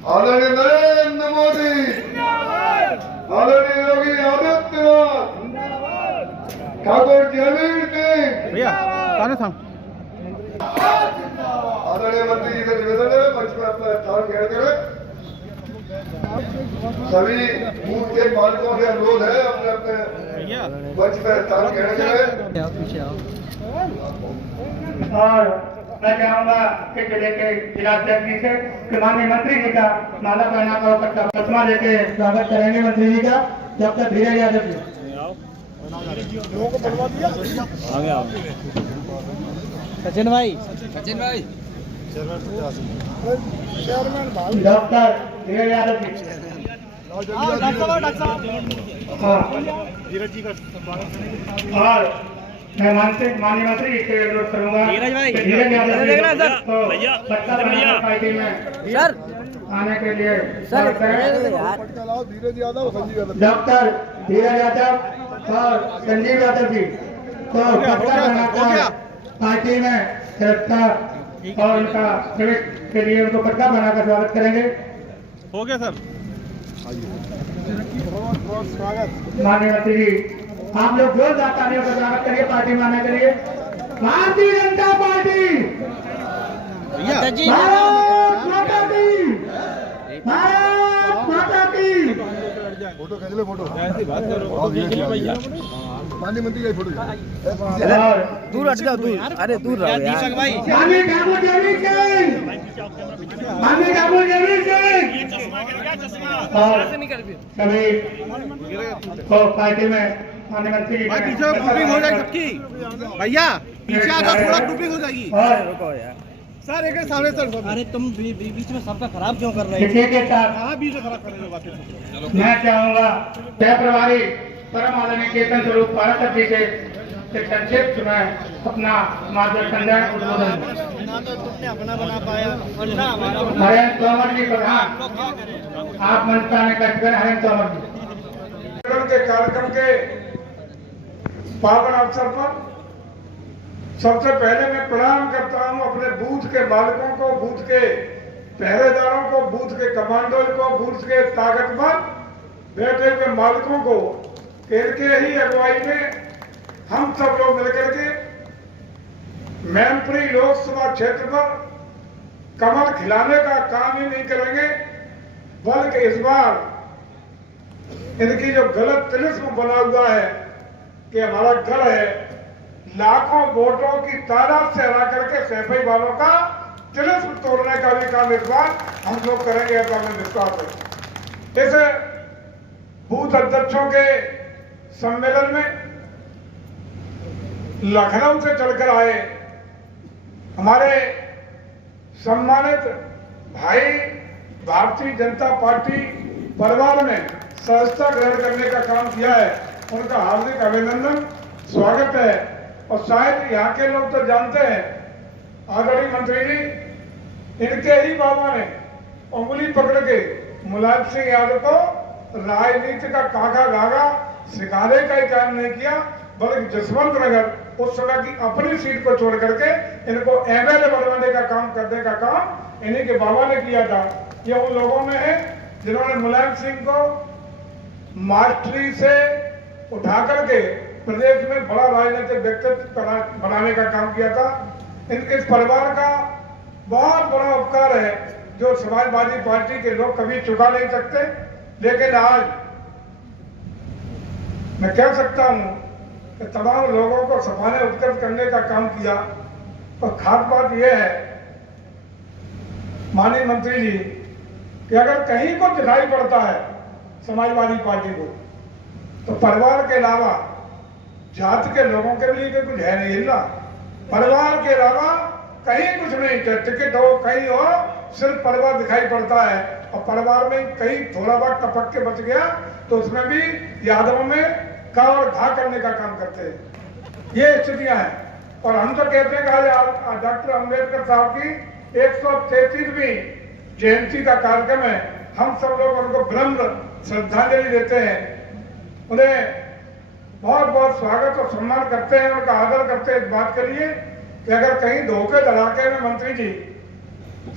आदरणीय नरेंद्र मोदी, आदरणीय योगी आदित्यनाथ, ठाकुर जयवीर सिंह, भैया सामने थाम। आदरणीय मंत्री जी से निवेदन है मंच में अपना स्थान ग्रहण करें। सभी बूथ के मालिकों से अनुरोध है अपने अपने मंच में स्थान ग्रहण करें। और मैं चाहूंगा कि जिले के जिलाध्यक्ष जी से माननीय मंत्री जी का माला पहनाकर पट्टा प्रतिमा लेके स्वागत करेंगे मंत्री जी का। डॉक्टर धीरज यादव जी सचिन भाई डॉक्टर धीरज यादव जी और मैं माननीय मंत्री जी से अनुरोध करूंगा धीरज यादव को पट्टा बनाकर पार्टी में आने के लिए डॉक्टर धीरज यादव और संजीव यादव जी को पट्टा बनाकर पार्टी में गिरफ्तार और उनका प्रवेश के लिए उनको पट्टा बनाकर स्वागत करेंगे। हो गया सर। माननीय मंत्री जी आप लोग जो तालियों का स्वागत करिए पार्टी में आने के लिए। भारतीय जनता पार्टी, भारत माता की, भारत माता की। फोटो खींच ले, फोटो माननीय मंत्री का फोटो दूर हट जाओ, दूर। अरे दूर रहो यार। माननीय ठाकुर जयवीर सिंह, माननीय ठाकुर जयवीर सिंह और सभी को पार्टी में माननीय मंत्री जी भाई पीछे ग्रुपिंग हो जाएगी सबकी। भैया पीछे आ जाओ, थोड़ा ग्रुपिंग हो जाएगी। और सर एक सामने सर। अरे तुम बीच में सबका खराब क्यों कर रहे हो? इसी के साथ कहाँ बीच में खराब कर रहे हो बातें? मैं चाहूंगा सह प्रभारी परम आदरणीय चेतन स्वरूप पार्षद जी से एक संक्षिप्त में अपना मार्गदर्शन दें। उद्बोधन अपना बना पाया हरेंद्र तोमर जी प्रधान, आप मंच पर आने का हरेंद्र तोमर जी। के कार्यक्रम के पावन अवसर पर सबसे पहले मैं प्रणाम करता हूं अपने बूथ के मालिकों को, बूथ के पहरेदारों को, बूथ के कमांडो को, बूथ के ताकतवर बैठे हुए मालिकों को। इनके ही अगुवाई में हम सब लोग मिलकर के मैनपुरी लोकसभा क्षेत्र पर कमल खिलाने का काम ही नहीं करेंगे, बल्कि इस बार इनकी जो गलत तिलिस्म बना हुआ है कि हमारा गढ़ है, लाखों वोटों की तादाद से हरा करके सैफई वालों का तिलिस्म तोड़ने का भी काम इस बार हम लोग करेंगे, ऐसा हमें विश्वास है। इस बूथ अध्यक्षों के सम्मेलन में लखनऊ से चलकर आए हमारे सम्मानित भाई भारतीय जनता पार्टी परिवार में सहजता ग्रहण करने का काम किया है, उनका हार्दिक अभिनंदन, स्वागत है। और शायद यहाँ के लोग तो जानते हैं आदरणीय मंत्री जी, इनके ही बाबा ने उंगली पकड़ के मुलायम सिंह यादव को राजनीति का काका गागा सिखाने का ही काम नहीं किया, बल्कि जसवंत नगर उस समय की अपनी सीट को छोड़ करके इनको एमएलए बनवाने का काम करने का काम इन्हीं के बाबा ने किया था। ये उन लोगों में है जिन्होंने मुलायम सिंह को मास्टरी से उठा करके प्रदेश में बड़ा राजनीतिक व्यक्तित्व बनाने का काम किया था। इस परिवार का बहुत बड़ा उपकार है जो समाजवादी पार्टी के लोग कभी चुका नहीं सकते। लेकिन आज मैं कह सकता हूं कि तमाम लोगों को सफाने उत्कर्ष करने का काम किया। और खास बात यह है माननीय मंत्री जी कि अगर कहीं को दिखाई पड़ता है समाजवादी पार्टी को, तो परिवार के अलावा जाति के लोगों के लिए कुछ है नहीं ना। परिवार के अलावा कहीं कुछ नहीं, चाहे टिकट हो कहीं हो, सिर्फ परिवार दिखाई पड़ता है। और परिवार में कहीं थोड़ा बहुत टपक के बच गया तो उसमें भी यादवों में का और घा करने का काम करते हैं। ये स्थितियां हैं। और हम तो कहते हैं कि डॉक्टर अम्बेडकर साहब की 133वीं जयंती का कार्यक्रम है, हम सब लोग उनको विनम्र श्रद्धांजलि देते हैं, उन्हें बहुत बहुत स्वागत और सम्मान करते हैं, उनका आदर करते हैं। इस बात के लिए कि अगर कहीं धोखे धड़ाके में मंत्री जी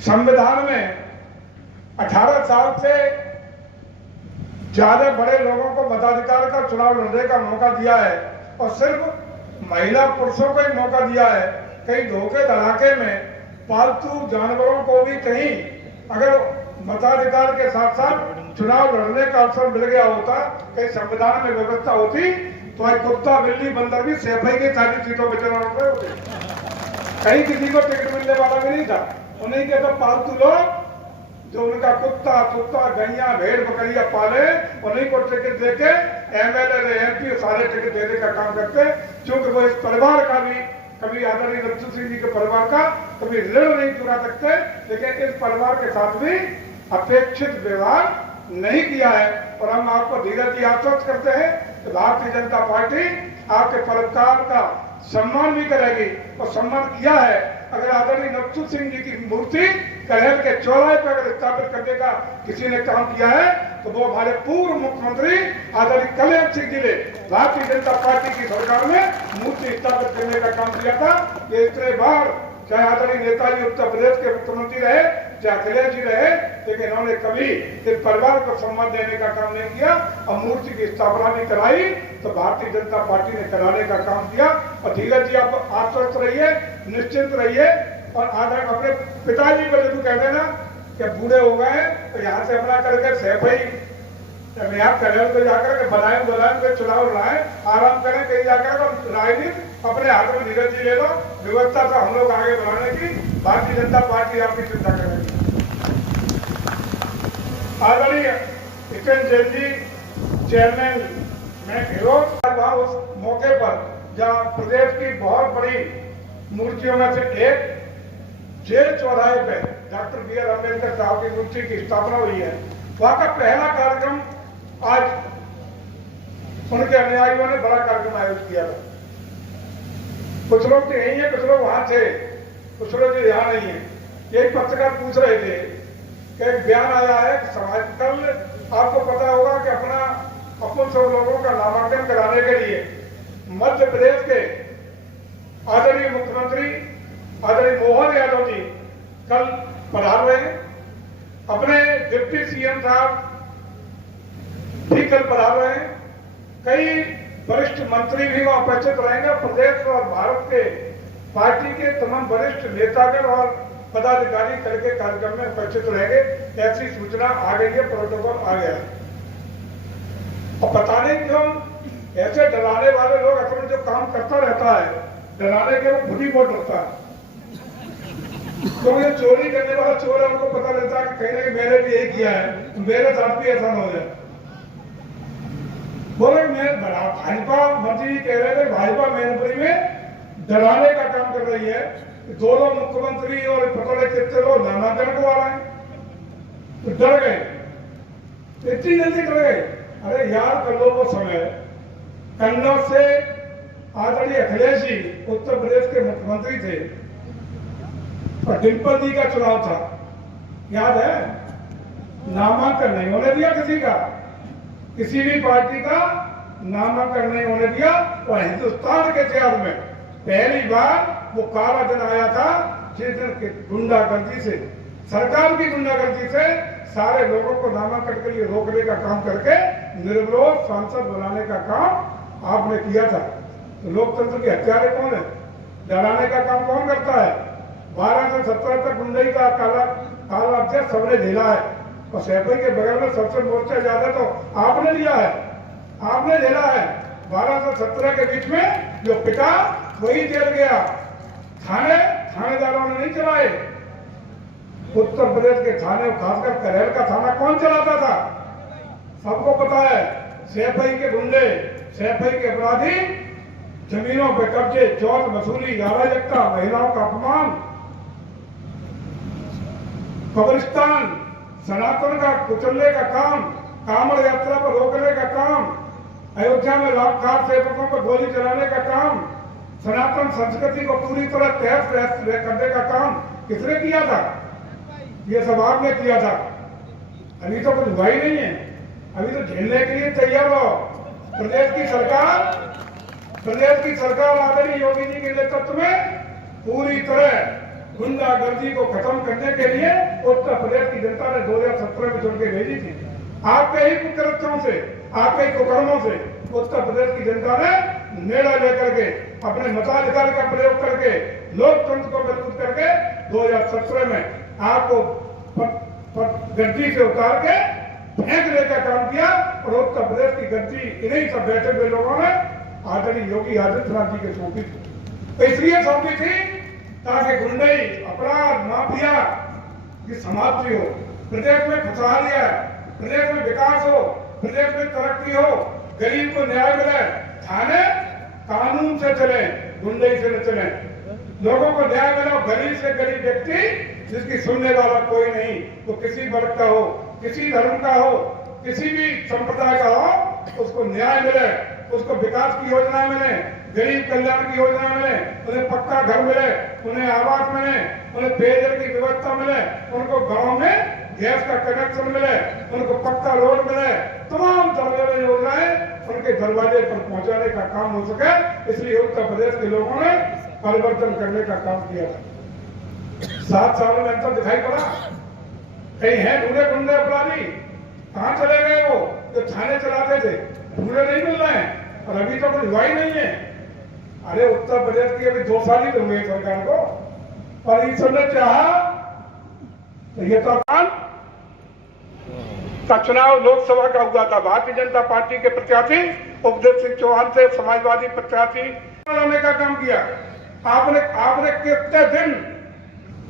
संविधान में 18 साल से ज्यादा बड़े लोगों को मताधिकार का चुनाव लड़ने का मौका दिया है और सिर्फ महिला पुरुषों को ही मौका दिया है। कहीं धोखे धड़ाके में पालतू जानवरों को भी कहीं अगर मताधिकार के साथ साथ चुनाव लड़ने का अवसर मिल गया होता, कहीं संविधान में व्यवस्था होती तो आज कुत्ता बिल्ली बंदर भी सेफाई की सारी सीटों पर चुनाव लड़ रहे होते। कहीं किसी को टिकट मिलने वाला भी नहीं था। उन्हीं के तो पालतू लोग जो उनका कुत्ता कुत्ता गैया भेड़ बकरियां पाले उन्हीं को टिकट देके एमएलए एमपी सारे टिकट देने का काम करते, क्योंकि वो इस परिवार का भी कभी आदरणीय नथु सिंह जी के परिवार का कभी ऋण नहीं चुका सकते, लेकिन इस परिवार के साथ भी अपेक्षित व्यवहार नहीं किया है। और हम आपको धीरज जी आश्वस्त करते हैं कि भारतीय जनता पार्टी आपके परोपकार का सम्मान भी करेगी और सम्मान किया है। अगर आदरणीय नथु सिंह जी की मूर्ति कलहल के चौराहे पर अगर स्थापित करने का किसी ने काम किया है तो वो हमारे पूर्व मुख्यमंत्री आदरणीय कल्याण सिंह जी ने भारतीय जनता पार्टी की सरकार में मूर्ति स्थापित करने का काम किया था। ये इतने बार चाहे आदरणीय नेताजी उत्तर प्रदेश के मुख्यमंत्री रहे चाहे अखिलेश जी रहे, लेकिन उन्होंने कभी इस परिवार को सम्मान देने का काम नहीं किया और मूर्ति की स्थापना भी कराई तो भारतीय जनता पार्टी ने कराने का काम किया। और धीरज जी आप आश्वस्त रहिए, निश्चिंत रहिए और अपने पिताजी को जरूर कह देना कि बूढ़े हो गए तो यहाँ से अपना करके सेफई यहाँ कलर पे जाकर के बनाए चुनाव लड़ाए, आराम करें, कहीं जाकर राजनीति अपने हाथ में धीरज जी ले लो, व्यवस्था से हम लोग आगे बढ़ाने की भारतीय जनता पार्टी आपकी चिंता करेगी। आदरणीय किशन जैन जी चेयरमैन मैं घेरों उस मौके पर जहाँ प्रदेश की बहुत बड़ी मूर्तियों में से एक जेल चौराहे पे डॉक्टर बी.आर. अम्बेडकर साहब की मूर्ति की स्थापना हुई है, वहां का पहला कार्यक्रम आज उनके अनुयायियों ने बड़ा कार्यक्रम आयोजित किया था। कुछ लोग तो यही है, कुछ लोग वहां थे, कुछ लोग यहाँ नहीं है। एक पत्रकार पूछ रहे थे कि एक बयान आया है कि समाज कल आपको पता होगा कि अपन सब लोगों का नामांकन कराने के लिए मध्य प्रदेश के आदरणीय मुख्यमंत्री आदरणीय मोहन यादव जी कल पधार रहे हैं, अपने डिप्टी सीएम साहब भी कल पधार रहे हैं, कई वरिष्ठ मंत्री भी वहां उपस्थित रहेंगे। प्रदेश और भारत के पार्टी के तमाम वरिष्ठ नेतागण और पदाधिकारी कल के कार्यक्रम में उपस्थित रहेंगे। ऐसी सूचना आ गई है, प्रोटोकॉल आ गया है। और पता नहीं क्यों ऐसे डराने वाले लोग असल जो काम करता रहता है डराने के वो खुद ही बहुत डरता है। तो ये चोरी करने वाला चोर है, उनको पता रहता है कि कहीं ना कहीं मैंने भी यही किया है, मेरे साथ भी ऐसा हो जाए। बोले मैं भाजपा मंत्री कह रहे थे भाजपा मैनपुरी में डराने का काम कर रही है, दोनों मुख्यमंत्री और पता नहीं कितने लोग नामांकन को आ रहे हैं, तो डर गए, इतनी जल्दी डर गए। अरे यार कर लो वो समय कन्नौज से आदरणीय अखिलेश जी उत्तर प्रदेश के मुख्यमंत्री थे और डिम्पल जी का चुनाव था, याद है? नामांकन नहीं होने दिया किसी का, किसी भी पार्टी का नामांकन नहीं होने दिया। और हिंदुस्तान के इतिहास में पहली बार वो काला दिन आया था जिस दिन गुंडागर्दी से, सरकार की गुंडागर्दी से सारे लोगों को नामांकन के लिए रोकने का काम करके निर्विरोध सांसद बनाने का काम आपने किया था। तो लोकतंत्र के हत्यारे कौन है? डराने का काम कौन करता है? 12 से 17 तक गुंडई का काला अध्यक्ष सबने झेला है और सैफई के बगल में सबसे मोर्चा ज्यादा तो आपने लिया है, आपने झेला है। 12 से 17 के बीच में जो पिता वही जेल गया, थानेदारों ने नहीं चलाए। उत्तर प्रदेश के थाने खासकर करेल का थाना कौन चलाता था? सबको पता है। सैफई के गुंडे, सैफई के अपराधी जमीनों पर कब्जे, चौथ वसूली, अराजकता, महिलाओं का अपमान, कब्रिस्तान, सनातन का कुचलने का काम, कांवड़ यात्रा पर रोकने का काम, अयोध्या में कार सेवकों पर गोली चलाने का काम, सनातन संस्कृति को पूरी तरह तहस करने का काम किसने किया था? ये सब आपने किया था। अभी तो कुछ हुआ ही नहीं है, अभी तो झेलने के लिए तैयार हो। प्रदेश की सरकार आदरणीय योगी जी के नेतृत्व में पूरी तरह गुंडागर्दी को खत्म करने के लिए उत्तर प्रदेश की जनता ने 2017 में चुन के भेजी थी। आपके ही कुकर्मों से, आपके ही कुकर्मों से उत्तर प्रदेश की जनता ने निर्णय लेकर के अपने मताधिकार का प्रयोग करके लोकतंत्र को मजबूत करके 2017 में आपको गद्दी से उतार के फेंकने का काम किया। और उत्तर प्रदेश की गद्दी इन्हीं सब बैठे हुए लोगों ने आदरणीय योगी आदित्यनाथ जी के सौंपी थी। तो इसलिए सौंपी थी ताकि गुंडई, अपराध, माफिया की समाप्ति हो, प्रदेश में खुशहाली है, प्रदेश में विकास हो, प्रदेश में तरक्की हो, गरीब को न्याय मिले, थाने कानून से चले, गुंडई से न चले, लोगों को न्याय मिले। गरीब से गरीब व्यक्ति जिसकी सुनने वाला कोई नहीं, वो किसी वर्ग का हो, किसी धर्म का हो, किसी भी संप्रदाय का हो, उसको न्याय मिले, उसको विकास की योजना मिले, गरीब कल्याण की योजना मिले, उन्हें पक्का घर मिले, उन्हें आवास मिले, उन्हें पेयजल की व्यवस्था मिले, उनको गांव में गैस का कनेक्शन मिले, उनको पक्का रोड मिले, तमाम तरह योजनाएं उनके दरवाजे पर पहुंचाने का काम हो सके। इसलिए उत्तर प्रदेश के लोगों ने परिवर्तन करने का काम किया था। 7 सालों में अंतर दिखाई पड़ा? कहीं है ढूंढे ढूंढे अपराधी? कहां चले गए वो जो थाने चलाते थे? ढूंढे नहीं मिल रहे हैं और अभी तो कोई हुआ ही नहीं है। अरे उत्तर प्रदेश की अभी 2 साल ही तो हुए सरकार को, पर ईश्वर ने चाहा तो ये तो का चुनाव लोकसभा का हुआ था। भारतीय जनता पार्टी के प्रत्याशी उपदेव सिंह चौहान से समाजवादी प्रत्याशी बनाने का काम किया। आपने कितने दिन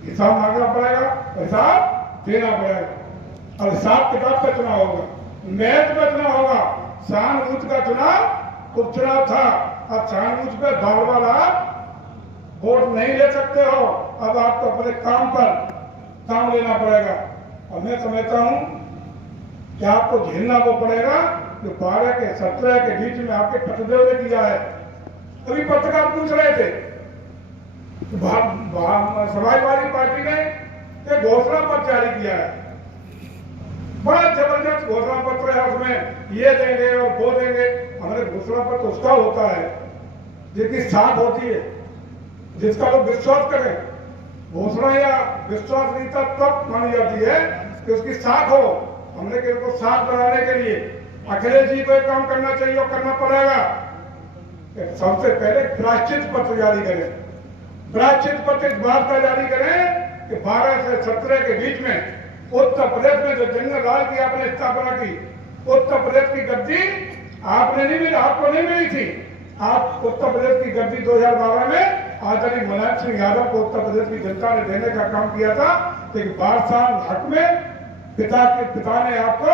हिसाब मांगना पड़ेगा, हिसाब देना पड़ेगा और हिसाब किताब का चुनाव होगा, मैच का चुनाव होगा। सहानुभूत का चुनाव उपचुनाव था, अब सहानुभूत पे बार बार आप वोट नहीं ले सकते हो। अब आपको अपने काम पर काम लेना पड़ेगा और मैं समझता हूं कि आपको झेलना वो पड़ेगा जो 12 के 17 के बीच में आपके पत्रदेव ने किया है। अभी पत्रकार पूछ रहे थे, समाजवादी पार्टी ने एक घोषणा पत्र जारी किया है, बड़ा जबरदस्त घोषणा पत्र है, उसमें ये देंगे और वो देंगे। हमारे घोषणा पत्र उसका होता है जिसकी साख होती है, जिसका लोग विश्वास करें। घोषणा या विश्वास नीति तब मानी जाती है कि उसकी साख हो। हमने को साख बनाने के लिए अखिलेश जी को एक काम करना चाहिए और करना पड़ेगा। सबसे पहले प्रायश्चित पत्र जारी करें, प्रायश्चित पत्र इस बात का जारी करें कि 12 से 17 के बीच में उत्तर प्रदेश में जो जनरल राज की आपने स्थापना की, उत्तर प्रदेश की गद्दी आपने नहीं मिली, आपको नहीं मिली थी। आप उत्तर प्रदेश की गद्दी 2012 में आदरणीय मुलायम सिंह यादव को उत्तर प्रदेश की जनता ने देने का काम किया था। लेकिन 12 साल हक में पिता ने आपको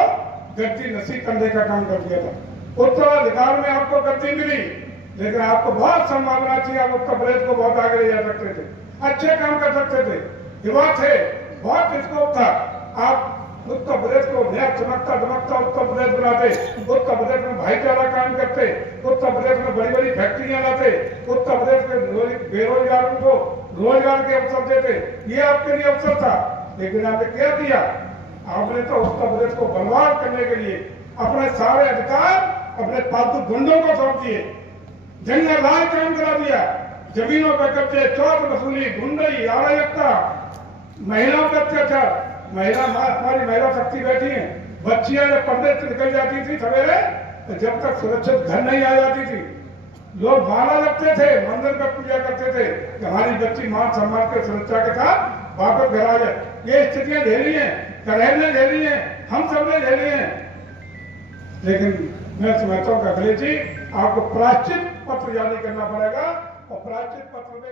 गद्दी नसीब करने का काम कर दिया था। उत्तराधिकार में आपको गद्दी मिली, लेकिन आपको बहुत संभावना थी, आप उत्तर प्रदेश को बहुत आगे ले जा सकते थे, अच्छे काम कर सकते थे, युवा थे, बहुत स्कोप था। आप उत्तर प्रदेश को नया चमकता दमकता उत्तर प्रदेश बनाते, उत्तर प्रदेश में भाईचारा काम करते, उत्तर प्रदेश में बड़ी बड़ी फैक्ट्रियां लाते, उत्तर प्रदेश के बेरोजगारों को रोजगार के अवसर देते। ये आपके लिए अवसर था, लेकिन आपने क्या किया? आपने तो उत्तर प्रदेश को बर्बाद करने के लिए अपने सारे अधिकार अपने पालतू गुंडों को सौंप दिए, जंगल राज काम करा दिया, जमीनों पर कब्जे, चौथ वसूली, गुंडई, अराजकता, महिलाओं का अत्याचार। हमारी महिला शक्ति बैठी है, बच्चियां जब पर्दे से निकल जाती थी सवेरे तो जब तक सुरक्षित घर नहीं आ जाती थी, लोग माला रखते थे, मंदिर में पूजा करते थे कि हमारी बच्ची मान सम्मान के सुरक्षा के साथ वापस घर आ जाए। ये स्थितियां झेली हैं, कलह ने झेली हैं, हम सब ने झेली हैं। लेकिन मैं समझता हूँ अखिलेश जी आपको प्रायश्चित पत्र जारी करना पड़ेगा और प्रायश्चित पत्र में